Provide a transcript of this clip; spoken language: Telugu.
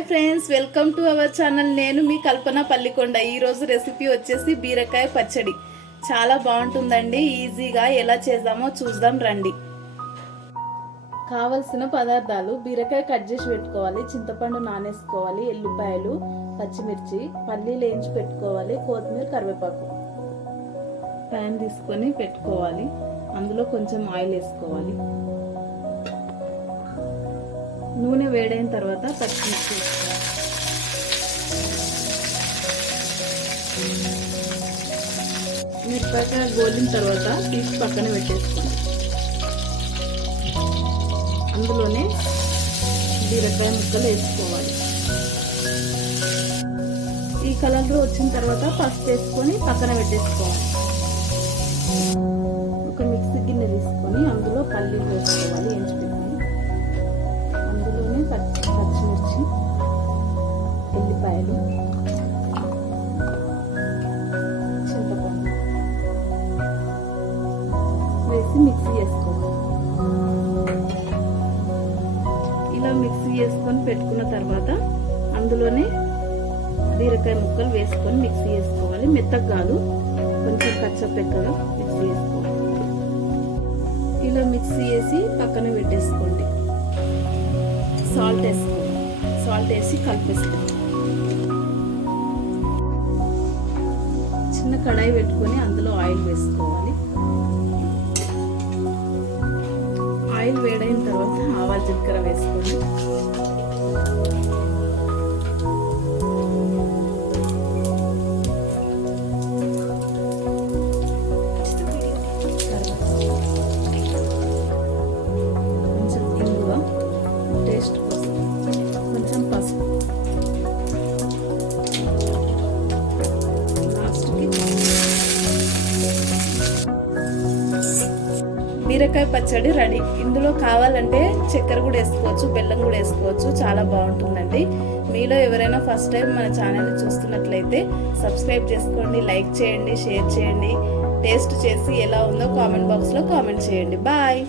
Hi friends, welcome to our channel. నేను మీ కల్పన పల్లికొండ. ఈరోజు రెసిపీ వచ్చేసి బీరకాయ పచ్చడి. చాలా బాగుంటుందండి. ఈజీగా ఎలా చేద్దామో చూద్దాం రండి. కావలసిన పదార్థాలు: బీరకాయ కట్ చేసి పెట్టుకోవాలి, చింతపండు నానేసుకోవాలి, ఎల్లిపాయలు, పచ్చిమిర్చి, పల్లీలు వేయించి పెట్టుకోవాలి, కొత్తిమీర, కరివేపాకు. ప్యాన్ తీసుకొని పెట్టుకోవాలి, అందులో కొంచెం ఆయిల్ వేసుకోవాలి. నూనె వేడైన తర్వాత పచ్చిమిర్చి మిరపకాయ గోలిన తర్వాత తీసి పక్కన పెట్టేసుకోండి. అందులోనే బీరకాయ ముక్కలు వేసుకోవాలి. ఈ కలర్లో వచ్చిన తర్వాత పసుపు వేసుకొని పక్కన పెట్టేసుకోవాలి. ఒక మిక్సీ గిన్నె తీసుకొని అందులో పల్లీలు వేసుకోవాలి, ఎంచిపెట్టుకొని. అందులోనే పచ్చిమిర్చి, ఎల్లిపాయలు, చింతపండు వేసి మిక్సీ చేసుకోవాలి. ఇలా మిక్సీ చేసుకొని పెట్టుకున్న తర్వాత అందులోనే బీరకాయ ముక్కలు వేసుకొని మిక్సీ చేసుకోవాలి. మెత్తగా కాదు, కొంచెం కచ్చపెక్కగా మిక్సీ చేసుకోవాలి. ఇలా మిక్సీ వేసి పక్కన పెట్టేసుకోండి. సాల్ట్ వేసుకోండి. సాల్ట్ వేసి కలిపేసుకోండి. చిన్న కడాయి పెట్టుకొని అందులో ఆయిల్ వేసుకోవాలి. ఆయిల్ వేడైన తర్వాత ఆవాలు, జీలకర్ర వేసుకోండి. కొంచెం ఇంగువ టేస్ట్ కోసం, కొంచెం పసుపు, లాస్ట్కి బీరకాయ పచ్చడి రెడీ. ఇందులో కావాలంటే చక్కెర కూడా వేసుకోవచ్చు, బెల్లం కూడా వేసుకోవచ్చు. చాలా బాగుంటుందండి. మీలో ఎవరైనా ఫస్ట్ టైం మన ఛానల్ని చూస్తున్నట్లయితే సబ్స్క్రైబ్ చేసుకోండి, లైక్ చేయండి, షేర్ చేయండి. టేస్ట్ చేసి ఎలా ఉందో కామెంట్ బాక్స్లో కామెంట్ చేయండి. బాయ్.